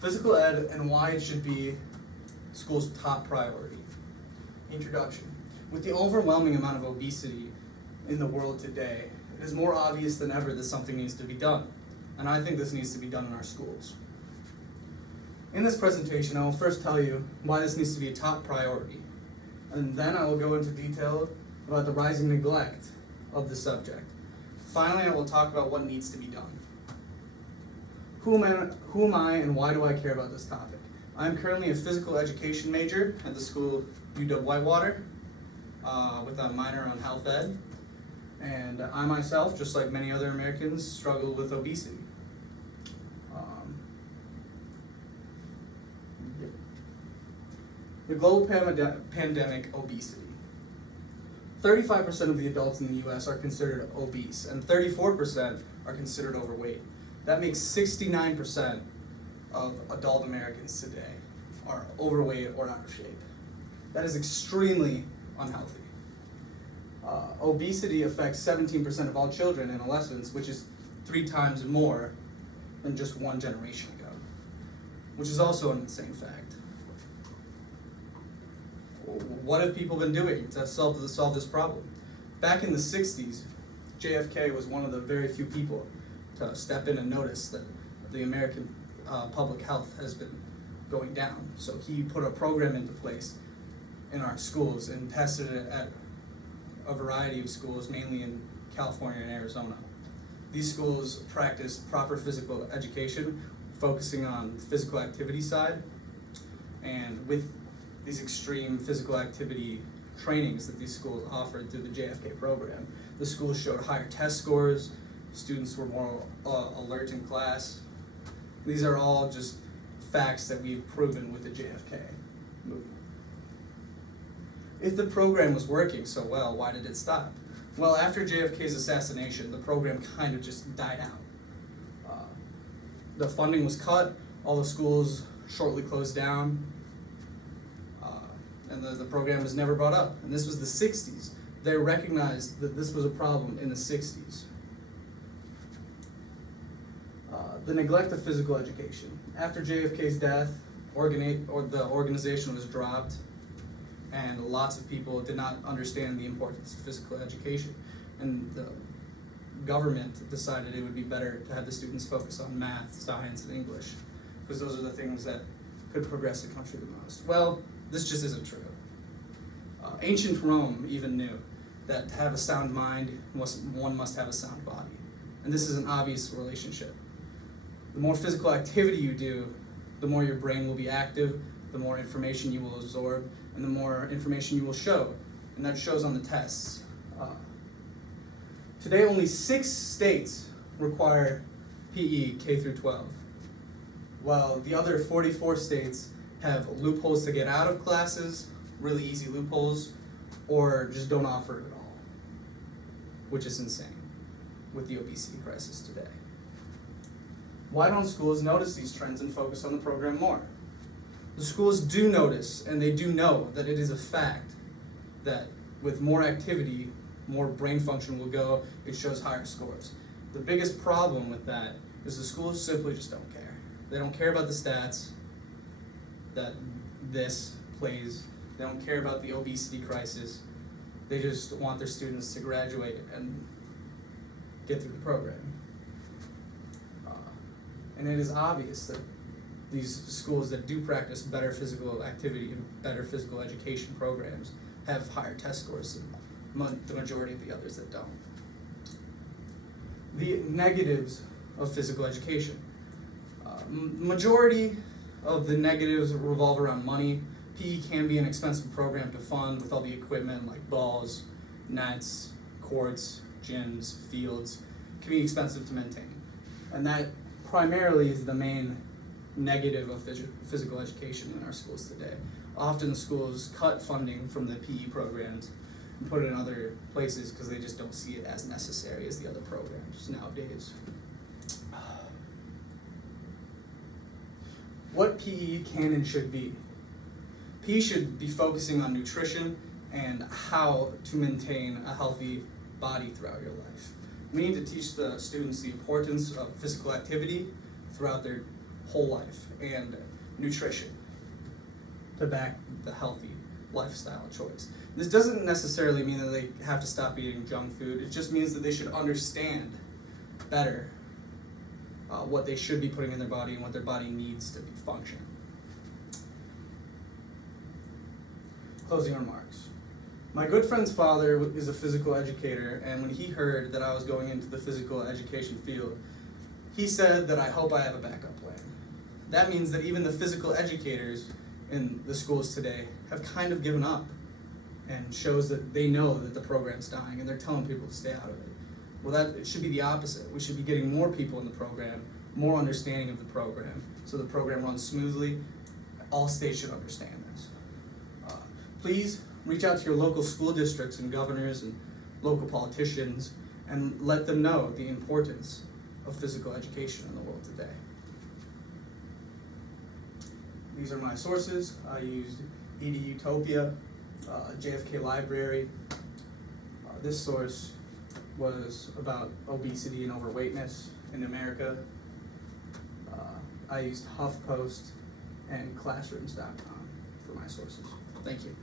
Physical ed and why it should be school's top priority. Introduction. With the overwhelming amount of obesity in the world today, it is more obvious than ever that something needs to be done. And I think this needs to be done in our schools. In this presentation, I will first tell you why this needs to be a top priority. And then I will go into detail about the rising neglect of the subject. Finally, I will talk about what needs to be done. Who am I and why do I care about this topic? I'm currently a physical education major at the school UW-Whitewater with a minor on health ed. And I myself, just like many other Americans, struggle with obesity. The global pandemic, obesity. 35% of the adults in the US are considered obese, and 34% are considered overweight. That makes 69% of adult Americans today are overweight or out of shape. That is extremely unhealthy. Obesity affects 17% of all children and adolescents, which is 3 times more than just one generation ago, which is also an insane fact. What have people been doing to solve this problem? Back in the 60s, JFK was one of the very few people to step in and notice that the American public health has been going down. So he put a program into place in our schools and tested it at a variety of schools, mainly in California and Arizona. These schools practiced proper physical education, focusing on the physical activity side, and with these extreme physical activity trainings that these schools offered through the JFK program, the schools showed higher test scores, students were more alert in class. These are all just facts that we've proven with the JFK movement. If the program was working so well, why did it stop? Well, after JFK's assassination, the program kind of just died out. The funding was cut, all the schools shortly closed down, and the program was never brought up. And this was the 60s. They recognized that this was a problem in the 60s. The neglect of physical education. After JFK's death, the organization was dropped, and lots of people did not understand the importance of physical education. And the government decided it would be better to have the students focus on math, science, and English, because those are the things that could progress the country the most. Well, this just isn't true. Ancient Rome even knew that to have a sound mind, one must have a sound body. And this is an obvious relationship. The more physical activity you do, the more your brain will be active, the more information you will absorb, and the more information you will show. And that shows on the tests. Today, only 6 states require PE K through 12, while the other 44 states have loopholes to get out of classes, really easy loopholes, or just don't offer it at all, which is insane with the obesity crisis today. Why don't schools notice these trends and focus on the program more? The schools do notice, and they do know that it is a fact that with more activity, more brain function will go, it shows higher scores. The biggest problem with that is the schools simply just don't care. They don't care about the stats that this plays. They don't care about the obesity crisis. They just want their students to graduate and get through the program. And it is obvious that these schools that do practice better physical activity and better physical education programs have higher test scores than the majority of the others that don't. The negatives of physical education. Majority of the negatives revolve around money. PE can be an expensive program to fund with all the equipment like balls, nets, courts, gyms, fields. It can be expensive to maintain. And that primarily is the main negative of physical education in our schools today. Often schools cut funding from the PE programs and put it in other places because they just don't see it as necessary as the other programs nowadays. What PE can and should be. PE should be focusing on nutrition and how to maintain a healthy body throughout your life. We need to teach the students the importance of physical activity throughout their whole life and nutrition to back the healthy lifestyle choice. This doesn't necessarily mean that they have to stop eating junk food. It just means that they should understand better what they should be putting in their body and what their body needs to be functioning. Closing remarks. My good friend's father is a physical educator, and when he heard that I was going into the physical education field, he said that I hope I have a backup plan. That means that even the physical educators in the schools today have kind of given up, and shows that they know that the program's dying and they're telling people to stay out of it. Well, it should be the opposite. We should be getting more people in the program, more understanding of the program, so the program runs smoothly. All states should understand this. Please reach out to your local school districts and governors and local politicians and let them know the importance of physical education in the world today. These are my sources. I used EduUtopia, JFK Library. This source was about obesity and overweightness in America. I used HuffPost and Classrooms.com for my sources. Thank you.